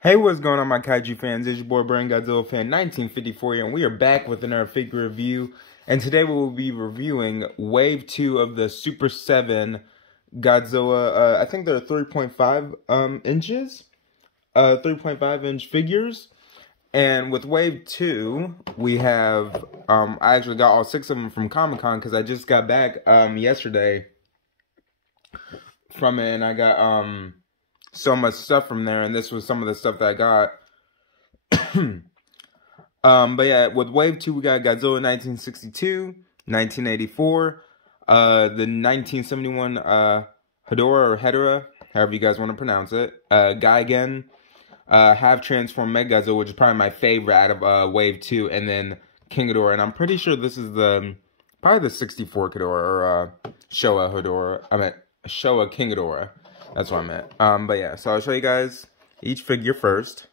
Hey, what's going on, my kaiju fans? It's your boy BurningGodzilla fan 1954 here, and we are back with another figure review. And today we will be reviewing Wave 2 of the Super 7 Godzilla. I think they're 3.5 inches, 3.5 inch figures. And with Wave 2, we have, I actually got all 6 of them from Comic-Con because I just got back yesterday from it, and I got so much stuff from there, and this was some of the stuff that I got. But yeah, with Wave 2, we got Godzilla 1962, 1984, the 1971 Hedorah or Hedorah, however you guys want to pronounce it, Gigan, half-transformed Mechagodzilla, which is probably my favorite out of Wave 2, and then King Ghidorah, and I'm pretty sure this is probably the 64 Ghidorah, or Showa Hedorah, Showa King Ghidorah. That's what I meant. But yeah, so I'll show you guys each figure first.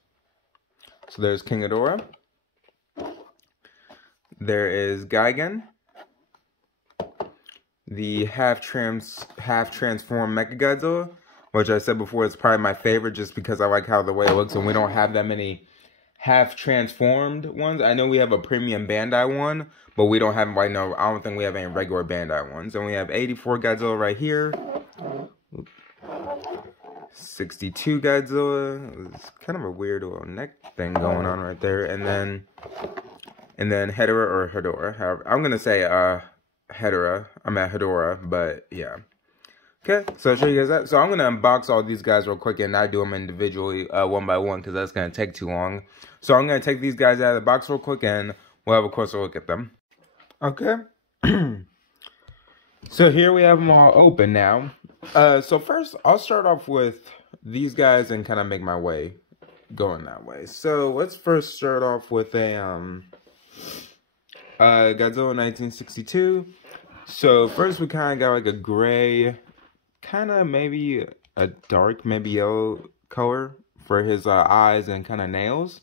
So there's King Ghidorah. There is Gigan, the half-transformed Mechagodzilla, which I said before is probably my favorite just because I like how the way it looks, and we don't have that many half-transformed ones. I know we have a premium Bandai one, but we don't have right now. I don't think we have any regular Bandai ones. And we have 84 Godzilla right here. 62 Godzilla. It's kind of a weird little neck thing going on right there. And then Hedorah or Hedorah. However, I'm gonna say Hedorah. I'm at Hedorah, but yeah. Okay, so I'll show you guys that. So I'm gonna unbox all these guys real quick and not do them individually one by one because that's gonna take too long. So I'm gonna take these guys out of the box real quick and we'll have a closer look at them. Okay. So here we have them all open now. So first, I'll start off with these guys and kind of make my way going that way. So let's first start off with a Godzilla 1962. So first we kind of got like a gray, kind of maybe a dark, maybe yellow color for his eyes and kind of nails.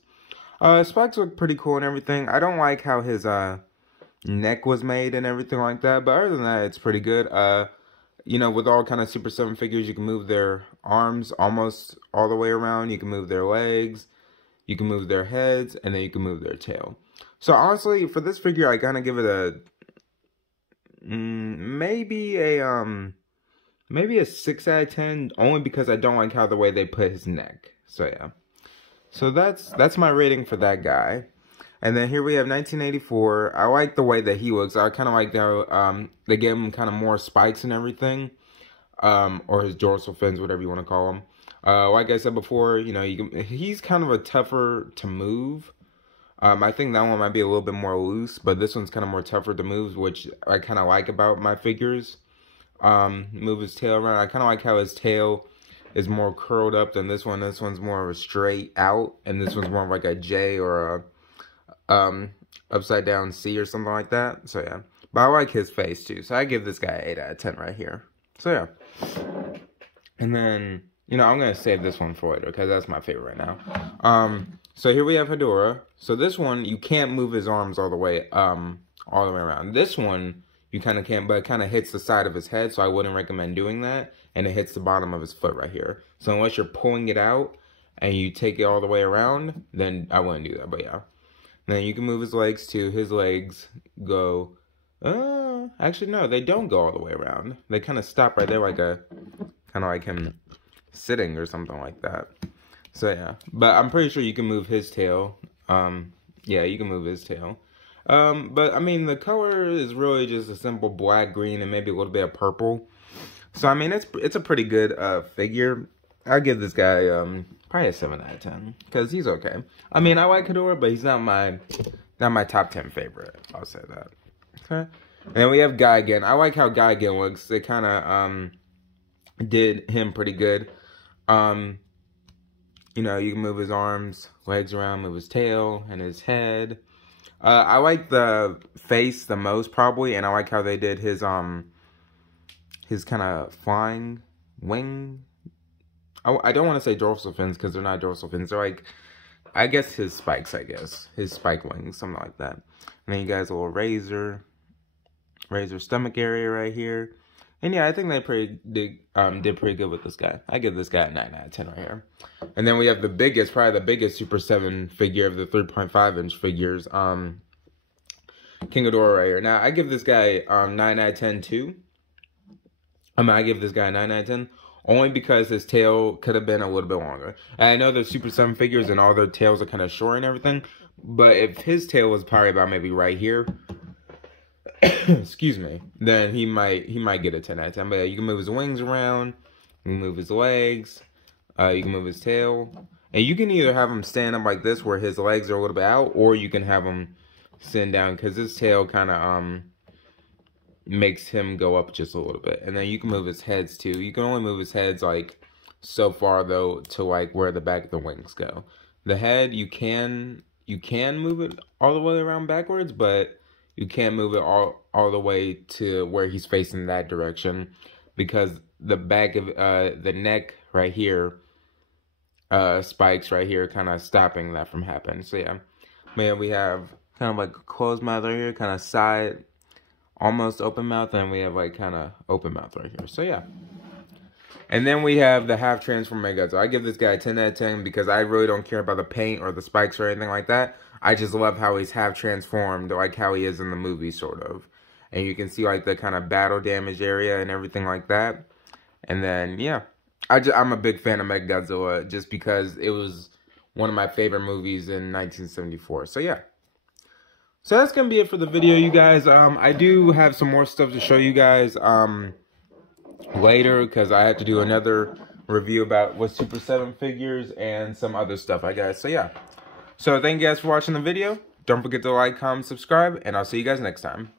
Spikes look pretty cool and everything. I don't like how his neck was made and everything like that, but other than that, it's pretty good. You know, with all kind of Super 7 figures, you can move their arms almost all the way around. You can move their legs, you can move their heads, and then you can move their tail. So honestly, for this figure, I kind of give it a maybe a 6 out of 10, only because I don't like how the way they put his neck. So yeah, so that's my rating for that guy. And then here we have 1984. I like the way that he looks. I kind of like how they gave him kind of more spikes and everything, or his dorsal fins, whatever you want to call them. Like I said before, you know, he's kind of a tougher to move. I think that one might be a little bit more loose, but this one's kind of more tougher to move, which I kind of like about my figures. Move his tail around. I kind of like how his tail is more curled up than this one. This one's more of a straight out, and this one's more of like a J or a upside down C or something like that. So yeah, but I like his face too, so I give this guy 8 out of 10 right here. So yeah, and then, you know, I'm gonna save this one for later because that's my favorite right now. So here we have Hedorah. So this one, you can't move his arms all the way around. This one you kind of can, but it kind of hits the side of his head, so I wouldn't recommend doing that. And it hits the bottom of his foot right here. So unless you're pulling it out and you take it all the way around, then I wouldn't do that. But yeah. Then you can move his legs too. His legs go, actually no, they don't go all the way around. They kind of stop right there, like kind of like him sitting or something like that. So yeah, but I'm pretty sure you can move his tail. Yeah, you can move his tail. But I mean, the color is really just a simple black, green, and maybe a little bit of purple. So I mean, it's a pretty good figure. I'll give this guy probably a 7 out of 10 because he's okay. I mean, I like Hedorah, but he's not my top 10 favorite. I'll say that. Okay. And then we have Gigan. I like how Gigan looks. They kind of did him pretty good. You know, you can move his arms, legs around, move his tail and his head. I like the face the most probably, and I like how they did his kind of flying wing. I don't want to say dorsal fins because they're not dorsal fins. They're like, I guess his spikes, his spike wings, something like that. And then you guys a little razor stomach area right here. And yeah, I think they did pretty good with this guy. I give this guy a 9 out of 10 right here. And then we have the biggest, probably the biggest Super 7 figure of the 3.5-inch figures, King Ghidorah right here. Now, I give this guy 9 out of 10 too. I give this guy a 9 out of 10 only because his tail could have been a little bit longer. And I know the Super 7 figures and all their tails are kind of short and everything, but if his tail was probably about maybe right here, excuse me, then he might get a 10 out of 10. But you can move his wings around, you can move his legs, you can move his tail, and you can either have him stand up like this where his legs are a little bit out, or you can have him sitting down because his tail kind of makes him go up just a little bit. And then you can move his heads too. You can only move his heads like so far though to like where the back of the wings go. The head you can move it all the way around backwards, but you can't move it all the way to where he's facing that direction because the back of the neck right here spikes right here, kind of stopping that from happening. So yeah, man, we have kind of like a closed mouth right here, kind of side, almost open mouth, and we have like kind of open mouth right here. So yeah. And then we have the half transformed Godzilla. I give this guy a 10 out of 10 because I really don't care about the paint or the spikes or anything like that. I just love how he's half transformed, like how he is in the movie, sort of. And you can see like the kind of battle damage area and everything like that. And then, yeah. I'm a big fan of Godzilla just because it was one of my favorite movies in 1974. So yeah. So that's going to be it for the video, you guys. I do have some more stuff to show you guys later because I have to do another review about what Super 7 figures and some other stuff, I guess. So yeah. So thank you guys for watching the video. Don't forget to like, comment, subscribe, and I'll see you guys next time.